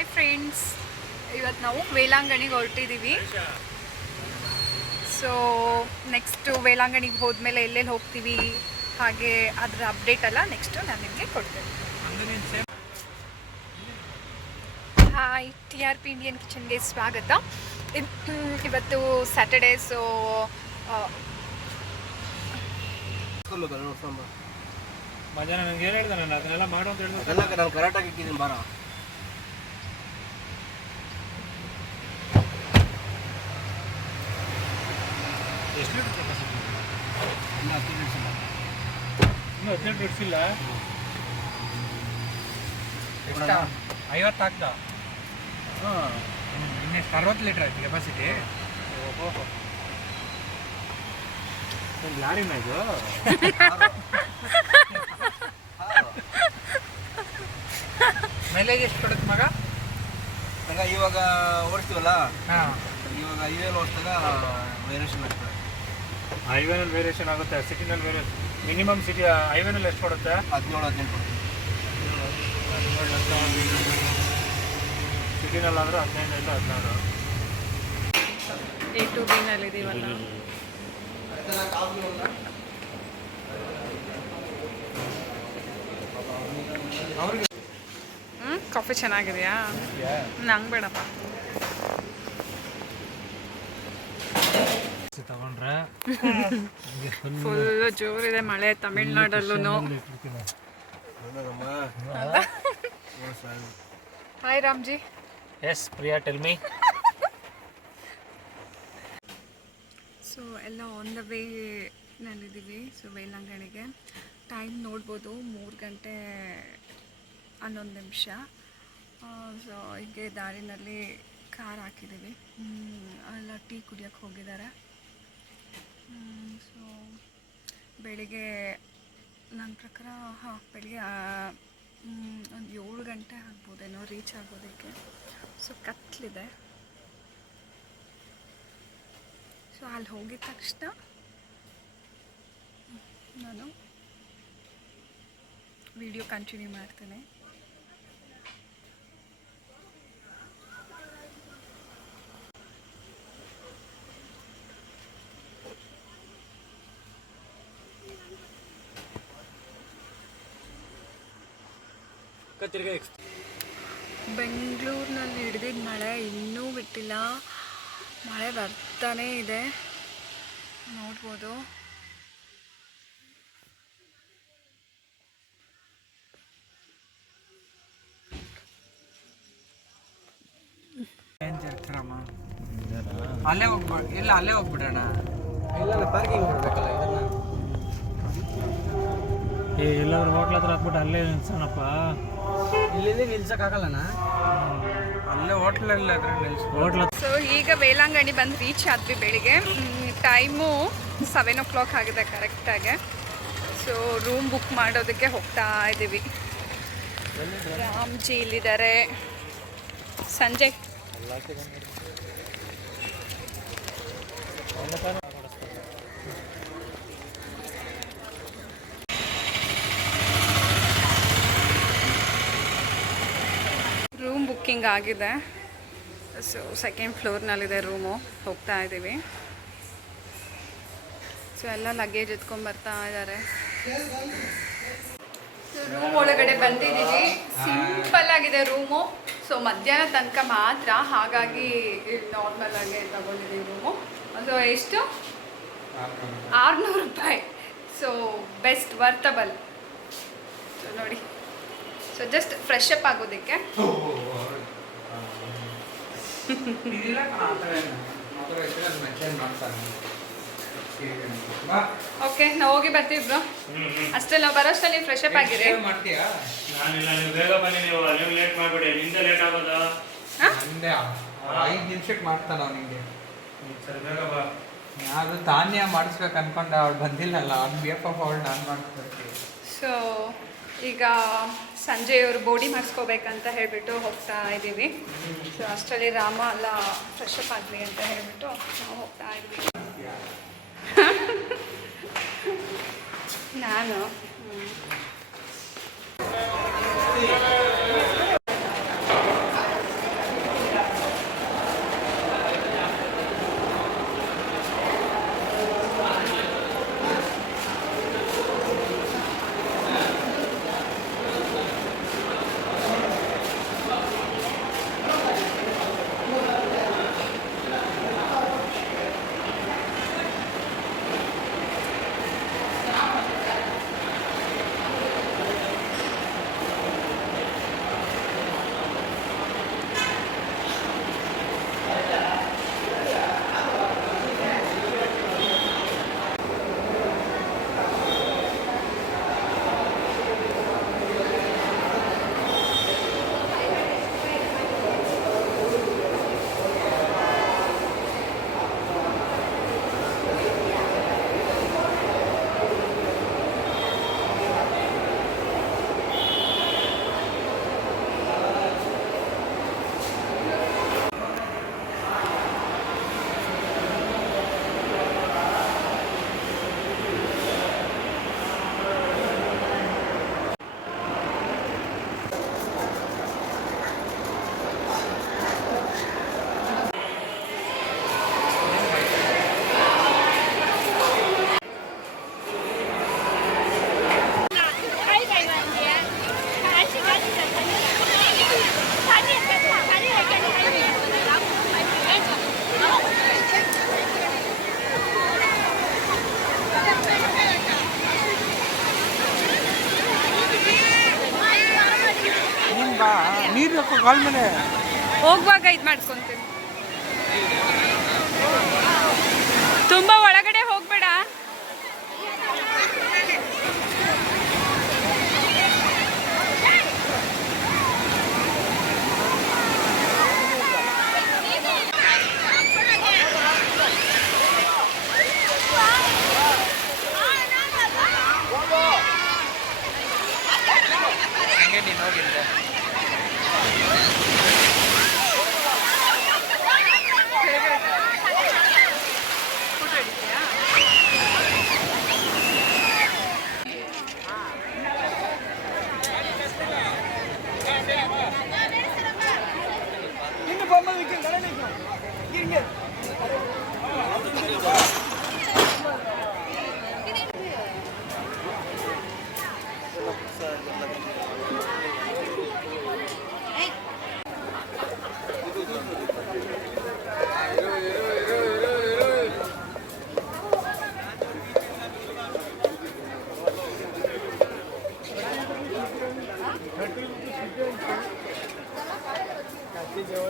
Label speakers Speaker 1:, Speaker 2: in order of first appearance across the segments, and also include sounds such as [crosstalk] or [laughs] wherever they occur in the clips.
Speaker 1: Hi friends ಇವತ್ತು ನಾವು ವೇಲಾಂಗಣಿಗೆ ಹೊರಟಿದ್ದೀವಿ so next ವೇಲಾಂಗಣಿಗೆ ಹೋದ್ಮೇಲೆ ಎಲ್ಲೆಲ್ಲಿ ಹೋಗ್ತೀವಿ? ಹಾಗೆ ಅದರ ಅಪ್ಡೇಟ್ ಎಲ್ಲ ನೆಕ್ಸ್ಟು ನಾನು ನಿಮಗೆ ಕೊಡ್ತೇನೆ. Hi T R P Indian ಕಿಚನ್ಗೆ ಸ್ವಾಗತ. ಇವ್- ಇವತ್ತು ಸ್ಯಾಟರ್ಡೇ ಸೊ
Speaker 2: ಮಜಾ ನನಗೆ ಏನು ಹೇಳ್ದೆ ನಾನು ಅದನ್ನೆಲ್ಲ ಮಾಡು ಅಂತ ಹೇಳ್ಬೇಕು
Speaker 3: ಅದೆಲ್ಲ ನಾನು ಕರೆಕ್ಟಾಗಿ ಇಟ್ಟಿದ್ದೀನಿ ಬಾರ.
Speaker 2: ಎಷ್ಟು ಲೀಟ್ರ್ ಕೆಪಾಸಿಟಿ
Speaker 3: ಇನ್ನು ಹತ್ತು
Speaker 2: ಇಡ್ಸಿಲ್ಲ? ಐವತ್ತು ಹಾಕ್ದ ಹಾಂ. ಇನ್ನೆಷ್ಟು ಅರವತ್ತು ಲೀಟ್ರ್ ಆಯ್ತು ಕೆಪಾಸಿಟಿ ಓಹೋ. ಲಾರಿನ ಇದು? [laughs] ಮೈಲೇಜ್ ಎಷ್ಟು ಕೊಡುತ್ತೆ ಮಗ?
Speaker 3: ಮಗ ಇವಾಗ ಓಡಿಸ್ತೀವಲ್ಲ?
Speaker 2: ಹಾಂ.
Speaker 3: ಇವಾಗ ಹೈವೇಲಿ ಓಡಿಸಿದಾಗ ವೈರೇಷನ್ ಆಗ್ತದೆ
Speaker 2: ಹೈವೇನಲ್ಲಿ ವೇರಿಯೇಷನ್ ಆಗುತ್ತೆ ಸಿಟಿನಲ್ಲಿ ವೇರಿಯೇಷನ್ ಮಿನಿಮಮ್ ಸಿಟಿ ಹೈವೇನಲ್ಲಿ ಎಷ್ಟು ಕೊಡುತ್ತೆ?
Speaker 3: ಹದಿನೇಳು ಹದಿನೆಂಟು
Speaker 2: ಸಿಟಿನಲ್ಲಿ ಆದರೆ ಇಲ್ಲ ಹದಿನಾರು.
Speaker 1: ಎ ಟು ಬಿನಲ್ಲಿದ್ದೀವಲ್ಲ
Speaker 2: ಅವ್ರಿಗೆ
Speaker 1: ಹ್ಞೂ ಕಾಫಿ ಚೆನ್ನಾಗಿದೆಯಾ? ನಂಗೆ ಬೇಡಪ್ಪ.
Speaker 2: ತಗೊಂಡ್ರೆ
Speaker 1: ಫುಲ್ ಜೋರಿದೆ ಮಳೆ ತಮಿಳ್ನಾಡಲ್ಲೂ hi Ramji.
Speaker 2: Yes Priya tell me
Speaker 1: so ಎಲ್ಲ ಆನ್ ದ ವೇ ನಲ್ಲಿದ್ದೀವಿ ಸೊ ವೇಲಂಗಣಿಗೆ ಟೈಮ್ ನೋಡ್ಬೋದು ಮೂರು ಗಂಟೆ ಹನ್ನೊಂದು ನಿಮಿಷ. ಸೊ ಹೀಗೆ ದಾರಿನಲ್ಲಿ ಕಾರ್ ಹಾಕಿದ್ದೀವಿ. ಹ್ಮ್, ಎಲ್ಲ ಟೀ ಕುಡಿಯೋಕ್ಕೆ ಹೋಗಿದ್ದಾರೆ. ಸೊ ಬೆಳಿಗ್ಗೆ ನನ್ನ ಪ್ರಕಾರ, ಹಾಂ, ಬೆಳಿಗ್ಗೆ ಒಂದು ಏಳು ಗಂಟೆ ಆಗ್ಬೋದೇನೋ ರೀಚ್ ಆಗೋದಕ್ಕೆ ಸೊ ಕತ್ಲಿದೆ. ಸೊ ಅಲ್ಲಿ ಹೋಗಿದ ತಕ್ಷಣ, ನಾನು ವಿಡಿಯೋ ಕಂಟಿನ್ಯೂ ಮಾಡ್ತೇನೆ. ಬೆಂಗಳೂರಿನಲ್ಲಿ ಹಿಡಿದಿದ್ದ ಮಳೆ ಇನ್ನೂ ಬಿಟ್ಟಿಲ್ಲ. ಮಳೆ ಬರ್ತಾನೇ ಇದೆ. ನೋಡ್ಬೋದು.
Speaker 4: ಅಲ್ಲೇ ಹೋಗ್ಬಿಡ ಇಲ್ಲ ಅಲ್ಲೇ ಹೋಗ್ಬಿಡೋಣ.
Speaker 3: ಇಲ್ಲ ಪಾರ್ಕಿಂಗ್ ಮಾಡಬೇಕಲ್ಲ ಇದನ್ನ
Speaker 2: ಏ ಎಲ್ಲಾದ್ರೂ ಹೋಟ್ಲ ಹತ್ರ ಹಾಕ್ಬಿಟ್ಟು ಅಲ್ಲೇ ನಿಲ್ಸೋಣಪ್ಪ.
Speaker 3: ಇಲ್ಲಿಂದ ನಿಲ್ಸಕ್ಕಾಗಲ್ಲಣ್ಣ?
Speaker 4: ಅಲ್ಲೇ ಹೋಟ್ಲಲ್ಲಿ ಅದ್ರ ನಿಲ್ಸ್
Speaker 2: ಹೋಟ್ಲ
Speaker 1: ಸೊ ಈಗ ವೇಲಾಂಗಣಿ ಬಂದು ರೀಚ್ ಆದ್ವಿ ಬೆಳಿಗ್ಗೆ. ಟೈಮು ಸೆವೆನ್ ಓ ಕ್ಲಾಕ್ ಆಗಿದೆ ಕರೆಕ್ಟಾಗಿ ಸೊ ರೂಮ್ ಬುಕ್ ಮಾಡೋದಕ್ಕೆ ಹೋಗ್ತಾ ಇದ್ದೀವಿ ರಾಮ್ಜಿ ಇಲ್ಲಿದ್ದಾರೆ. ಸಂಜಯ್ ರೂಮ್ ಬುಕ್ಕಿಂಗ್ ಆಗಿದೆ. ಸೊ ಸೆಕೆಂಡ್ ಫ್ಲೋರ್ನಲ್ಲಿದೆ ರೂಮು ಹೋಗ್ತಾ ಇದ್ದೀವಿ. ಸೊ ಎಲ್ಲ ಲಗೇಜ್ ಎತ್ಕೊಂಡ್ ಬರ್ತಾ ಇದ್ದಾರೆ. ರೂಮ್ ಒಳಗಡೆ ಬಂದಿದ್ದೀವಿ. ಸಿಂಪಲ್ ಆಗಿದೆ ರೂಮು ಸೊ ಮಧ್ಯಾಹ್ನ ತನಕ ಮಾತ್ರ ಹಾಗಾಗಿ ನಾರ್ಮಲ್ ಆಗಿ ತಗೊಂಡಿದ್ದೀವಿ ರೂಮು ಅದು ಎಷ್ಟು? ಆರುನೂರು ರೂಪಾಯಿ. ಸೊ ಬೆಸ್ಟ್ ವರ್ತಬಲ್ ಸೊ ನೋಡಿ. ಸೊ ಜಸ್ಟ್ ಫ್ರೆಶ್ ಅಪ್ ಆಗೋದಕ್ಕೆ. [laughs] ಓಕೆ ನಾವು ಹೋಗಿ ಬರ್ತೀವಿ ಬ್ರೋ ಅಷ್ಟೇ ನಾವು ಬರೋಷ್ಟಲ್ಲಿ ಫ್ರೆಶ್ ಅಪ್ ಆಗಿರಿ.
Speaker 4: ಏನ್ ಮಾಡ್ತೀಯಾ?
Speaker 2: ನಾನಿಲ್ಲ ನೀವು ಬೇಗ ಬನ್ನಿ ನೀವು ನೀವು ಲೇಟ್ ಮಾಡಿಬಿಡಿ. ನಿಂದ ಲೇಟ್ ಆಗೋದಾ?
Speaker 4: ಅಂದೆ ಐದು ನಿಮಿಷಕ್ಕೆ ಮಾಡ್ತಾನ ಅವನಿಗೆ
Speaker 2: ಸರಿ ಬೇಗ ಬಾ.
Speaker 4: ಅದು ತಾನ್ಯ ಮಾಡಿಸ್ಬೇಕು ಅನ್ಕೊಂಡ ಅವ್ಳು ಬಂದಿಲ್ಲಲ್ಲ ಅವ್ನು ಬಿ ಎಫ್ ಎಫ್ ಅವಳು ನಾನು ಮಾಡಿಸ್ಬೇಕು.
Speaker 1: ಸೊ ಈಗ ಸಂಜೆ ಇವರು ಬೋಡಿ ಮಾಡಿಸ್ಕೋಬೇಕಂತ ಹೇಳಿಬಿಟ್ಟು ಹೋಗ್ತಾ ಇದ್ದೀವಿ. ಸೊ ಅಷ್ಟರಲ್ಲಿ ರಾಮ ಎಲ್ಲ ಫ್ರೆಶ್ ಅಪ್ ಆಗಲಿ ಅಂತ ಹೇಳಿಬಿಟ್ಟು ನಾವು ಹೋಗ್ತಾ ಇದ್ವಿ. [laughs] ನಾನು. ಹೋಗುವಾಗ ಇದು ಮಾಡ್ಕೊಂತೀನಿ.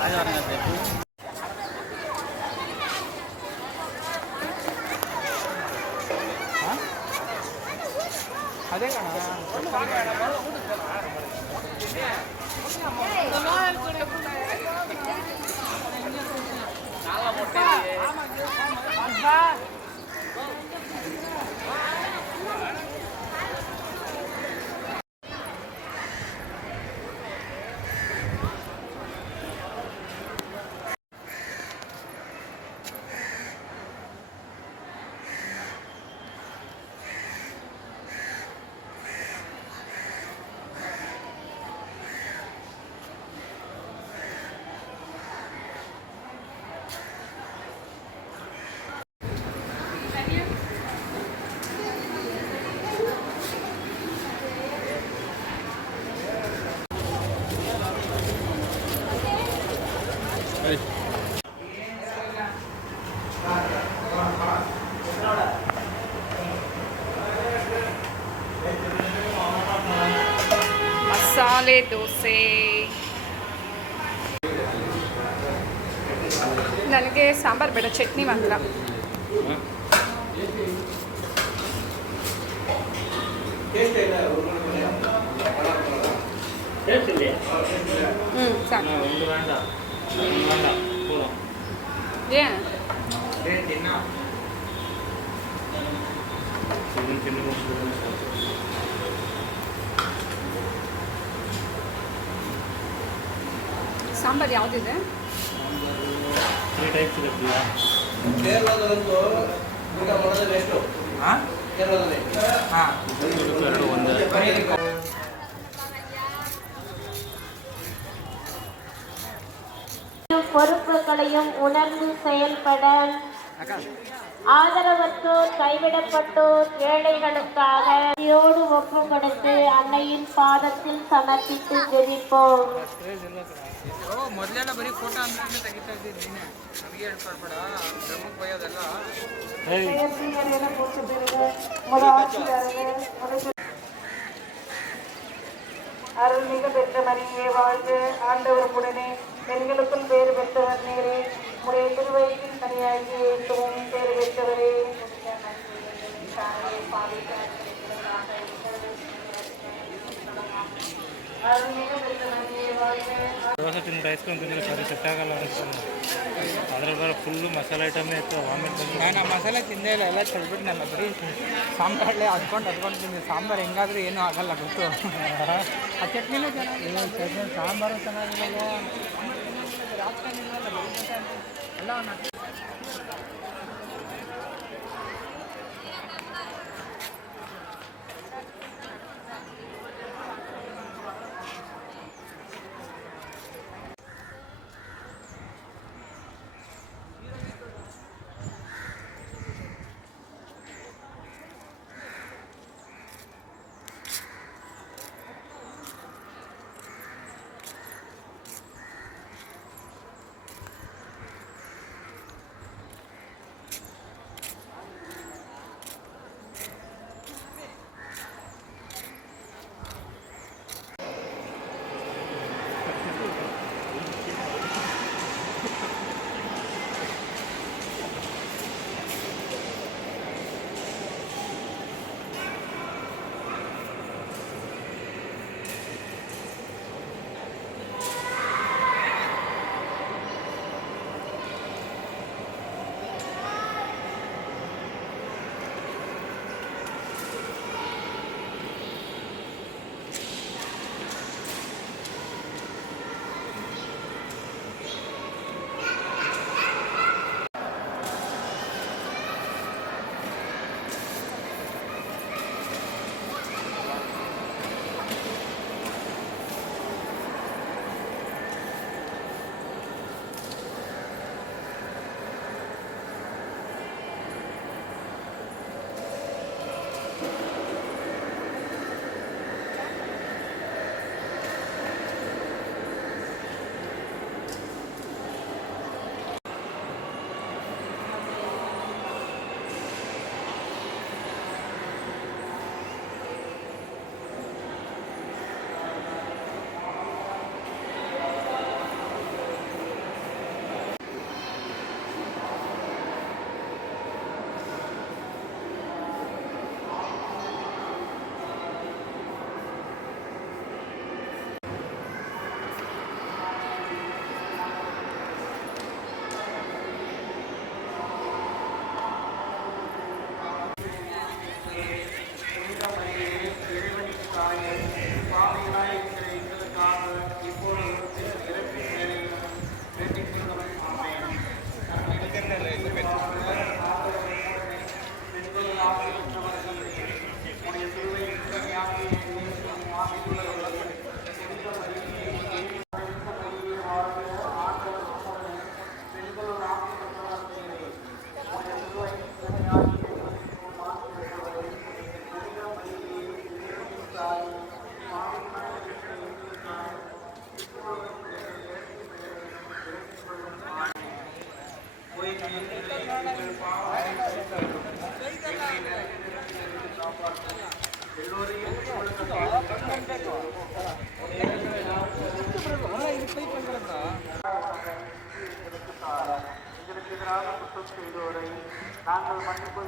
Speaker 1: 아니
Speaker 4: 아니 안 되고
Speaker 1: ಮಸಾಲೆ ದೋಸೆ ನನಗೆ ಸಾಂಬಾರು ಬೇಡ ಚಟ್ನಿ ಮಾತ್ರ ಹ್ಞೂ ಸಾಕು ಏನು ಸಾಂಬಾರು ಯಾವುದಿದೆ
Speaker 3: ಕೇರಳದಲ್ಲಂತೂ ಊಟ ಮಾಡೋದು ವೇಸ್ಟು
Speaker 4: ಹಾಂ
Speaker 3: ಕೇರಳದಲ್ಲಿ
Speaker 4: ಹಾಂ
Speaker 5: பொறுப்புகளையும் உணர்ந்து செயல்பட ஆதரவற்றோர் கைவிடப்பட்டோர் ஏழைகளுக்காக யோடு ஒப்பு கொடுத்து அன்னையின் பாதத்தில் சமர்ப்பித்து ஜெபிப்போம்
Speaker 4: ಓ ಮೊದಲೆಲ್ಲ ಬರೀ ಫೋಟೋ ಅಂದ್ರೆ ತೆಗಿತಾ ಇದ್ದೀನಿ ನೀನೆ ನಮಗೆ ಹೇಳ್ಕೊಡ್ಬೇಡ ಡ್ರಮ್ಮಿಗೆ ಬೈಯೋದೆಲ್ಲ
Speaker 6: அருள்மிகு பெற்ற மரியே வாழ்க ஆண்டவர் உடனே பெண்களுக்குள் பேறு பெற்றவர் நேரே உடைய திருவயிற்றின் தனியாகி ஏற்றுவோம் பேறு பெற்றவரே அருள்மிகு
Speaker 2: ದೋಸೆ ತಿಂದು ಐಸ್ಕೊಂಡು ತಿಂದರೆ ಸರಿ ಸೆಟ್ ಆಗಲ್ಲ ಅನಿಸ್ಕೊಂಡು ಅದ್ರ ಬರೋ ಫುಲ್ಲು ಮಸಾಲೆ ಐಟಮೇ ಇತ್ತು ವಾಮಿಟ್ ಬಂದು.
Speaker 4: ನಾನು ಆ ಮಸಾಲೆ ತಿಂದೇ ಇಲ್ಲ ಎಲ್ಲ ಚೆಲ್ಬಿಟ್ನಲ್ಲ ಬರೀ ಸಾಂಬಾರಲ್ಲೇ ಹದ್ಕೊಂಡು ಹದ್ಕೊಂಡು ತಿಂದೆ ಸಾಂಬಾರು ಹೆಂಗಾದ್ರೂ ಏನೂ ಆಗಲ್ಲ ಗೊತ್ತು. ಆ ಚಟ್ನಿನೂ ಚೆನ್ನಾಗಿಲ್ಲ. ಚಟ್ನಿ ಸಾಂಬಾರು ಚೆನ್ನಾಗಿಲ್ಲ. ಎಲ್ಲ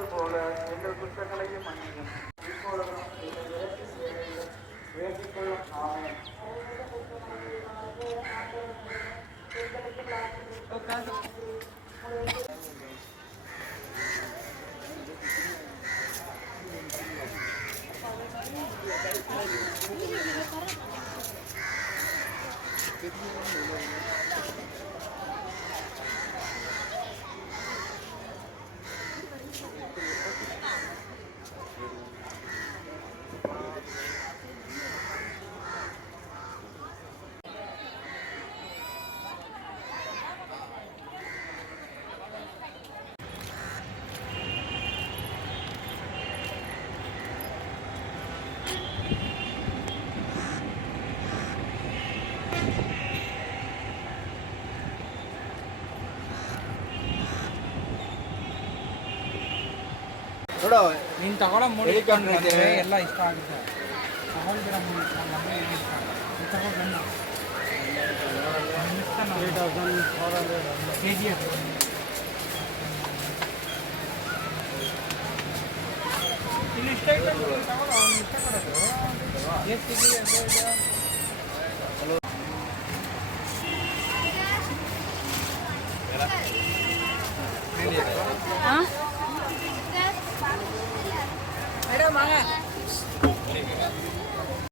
Speaker 6: மன்னிப்பது போல எங்கள் குற்றங்களையும் மன்னியும் இப்பொழுதும் எங்கள் விரட்டி சேவையில் வேண்டிக்கொள்ளும் ஆமே
Speaker 3: ನೋಡು
Speaker 4: ನೀನು ತಗೊಳ್ಳೋ
Speaker 3: ಇದೆ.
Speaker 4: ಎಲ್ಲ ಇಷ್ಟ ಆಗುತ್ತೆ. ತಗೊಂಡಿರೋ ಇಷ್ಟ ಇದು ತಗೋ ಬಣ್ಣ ಕೆ ಜಿ ಎಫ್ ಇಲ್ಲಿ ಇಷ್ಟ ತಗೊಳ್ಳೋ ಇಷ್ಟ ಪಡೋದು ಎಷ್ಟು ಕೆ ಜಿ